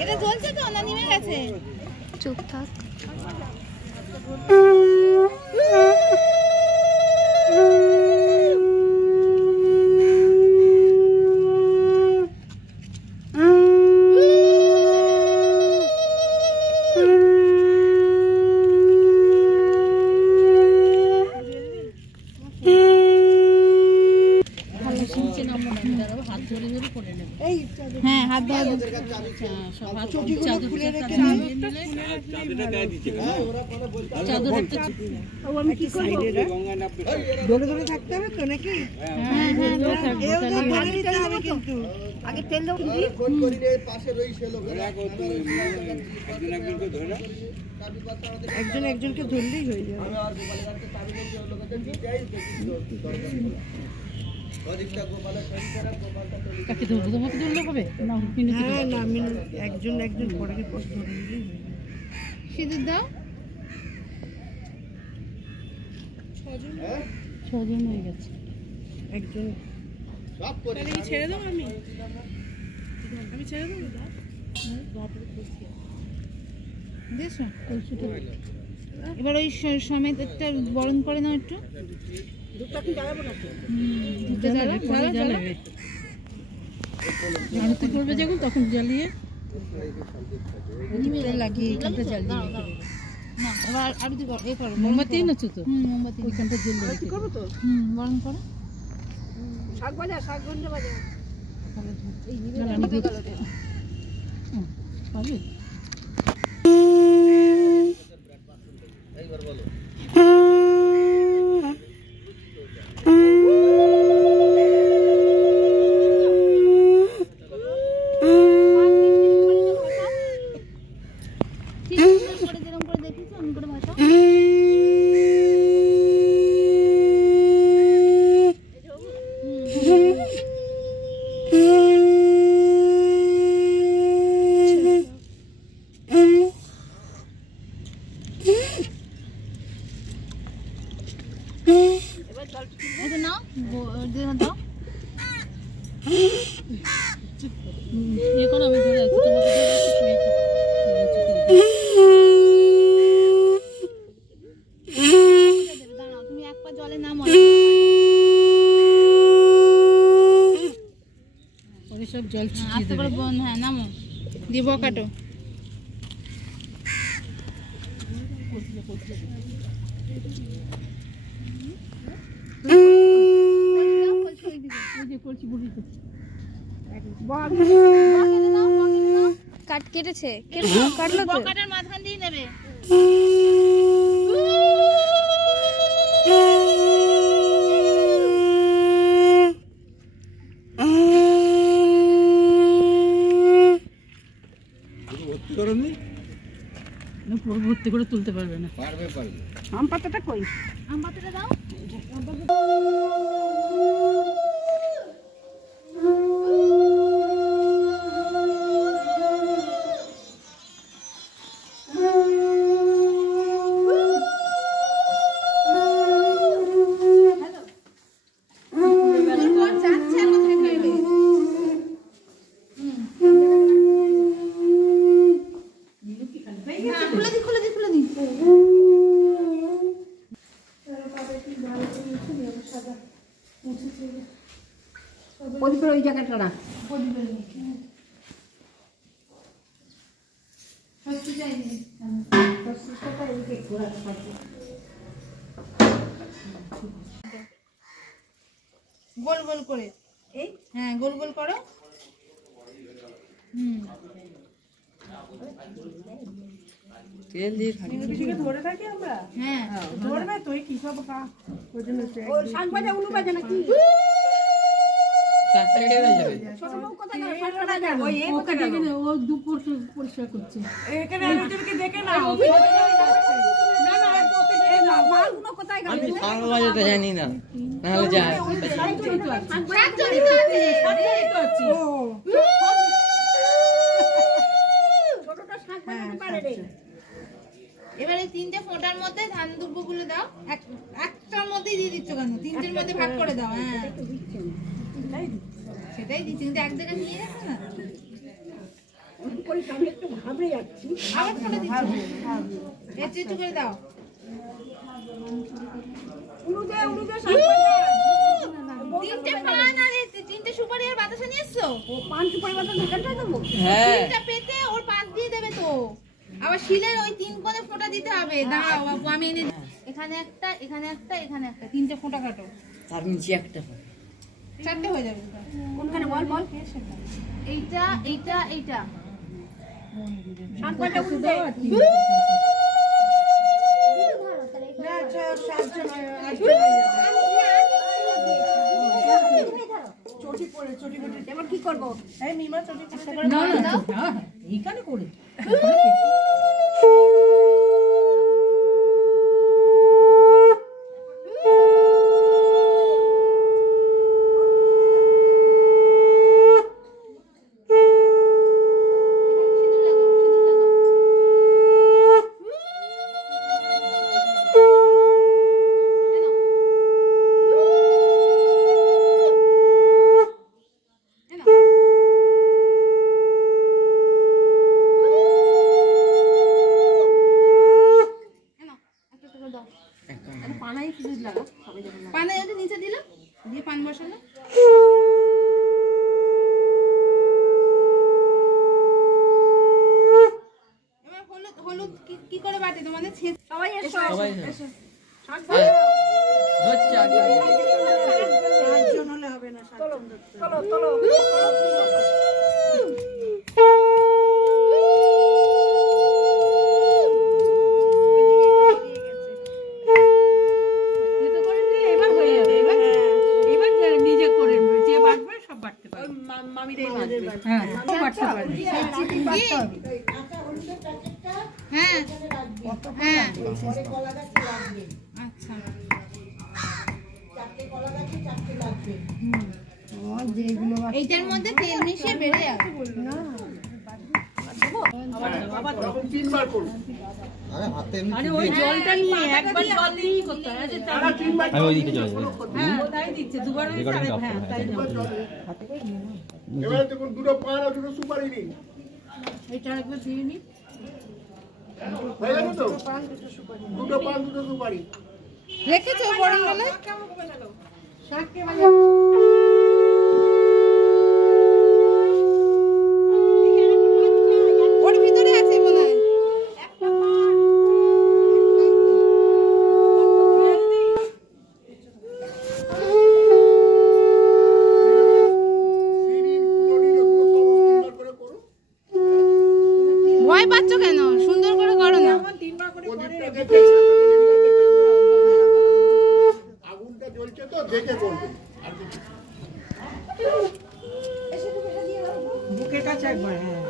এটা জ্বলছে তো না নিমে গেছে চুপ থাক হ্যাঁ হাত ধরে থাকতে হবে তো নাকি আগে তেল দাও একজন একজনকে ধরলেই হয়ে যাবে একজন একজন পরে সিঁদুর দাও 6 জন হয়ে গেছে একজন ছেড়ে দাও আমি ছেড়ে দেবো এবার ওই সমেত একটা বরণ করে নাও একটু করবে যখন তখন জ্বালিয়ে লাগিয়ে এখানটা জ্বালিয়ে না এবার আর দি এই করো মোমবাতি এনেছো তো মোমবাতি ওইখানটা জ্বালিয়ে করো তো বরণ করো শাক ভাজা শাক গন্ধ ভাজা এই নিবে পাবে একবার বলো জল আস্তে করে বন হ্যাঁ নামো দিব কাটো কাট কেটেছে কাটলো তো কাটার মাঝখান দিয়ে নেবে ভর্তি করে তুলতে পারবে না আম পাতাটা কই আম পাতাটা দাও ওই জায়গাটা রাখ গোল গোল করে এই হ্যাঁ গোল গোল করো তেল দিয়ে ধরে থাকি আমরা হ্যাঁ ধরবে তুই কি সব ও শাক ভাজা উলু ভাজা নাকি ছোট বউ কথা না শাক ভাজা ওই এই কথা না ও দুপুর পরিষ্কার করছে এখানে আমি তোকে দেখে না না না ওকে মালগুলো কোথায় গেল? আমি শাঁখ বাজাতে জানি না, নাহলে যায়। শাক জড়িত আছে। ছোটটা শাক বানাতে পারে রে। এবারে 3টে ফোঁটার মধ্যে ধান দুব্বগুলো দাও। একটার মধ্যেই দিয়ে দিচ্ছ কেন? 3টের মধ্যে ভাগ করে দাও। হ্যাঁ সেটাই দিচ্ছি, কিন্তু এক জায়গায় নিয়ে যাচ্ছে না। আমি একটু ঘাবড়ে যাচ্ছি। আবার ফোঁটা দিচ্ছ, একটু একটু করে দাও। উনুদে শাক 3টে পান আর 3টে সুপারি আর বাতাসা নিয়ে এসছো? ও পান সুপারি বাতা দোকানটাই দেবো। হ্যাঁ 3টা পেতে ওর পাশ দিয়ে দেবে তো। আবার শিলের ওই 3 কোণে ফোঁটা দিতে হবে। দাঁড়াও বাবু, আমি এনে এখানে একটা, এখানে একটা, এখানে একটা, 3টে ফোঁটা কাটো। তার নিচে একটা 4টে হয়ে যাবে। কোনখানে বল বল। এইটা এইটা এইটা শাক বাটা উনুদে। এবার কি করবো? এইখানে করে পানে এটা নিচে দিলাম, দিয়ে পান বসালো। এবার হলুদ হলুদ কি করে বাটে তোমাদের? সবাই এসো। সবাই শাক বাটা। হচ্ছে আগে। চলো চলো চলো। হ্যাঁ হ্যাঁ আচ্ছা এইটার মধ্যে তেল মিশিয়ে বেড়ে যাবে। আরে ওই জলটা নিয়ে একবার জল দিয়েই করতে হয়। আমি ওইদিকে চলে যাই। হ্যাঁ তাই দিচ্ছে দুবার। হ্যাঁ তাই এবারে দেখুন দুটো পান আর দুটো সুপারি নিন। এটা একবার দিয়ে নি। হয়ে গেল তো? দুটো পান দুটো সুপারি। রেখেছো বড় বলে? ওর ভিতরে আছে মনে হয়। ভয় পাচ্ছ কেন? সুন্দর করে করো না। আগুনটা জ্বলছে তো দেখে করবেন। বুকের কাছে একবার। হ্যাঁ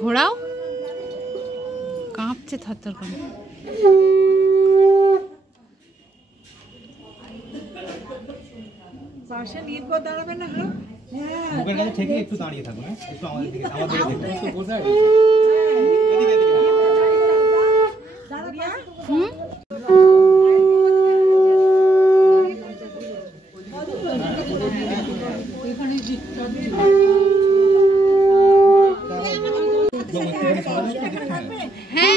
ঘোরাও, কাঁপছে থরথর করে। পাশে নির্ভর দাঁড়াবে না। হ্যাঁ মুখের কাছে ঠেকে একটু দাঁড়িয়ে থাকুন, একটু আমাদের দিকে দেখুন। হ্যাঁ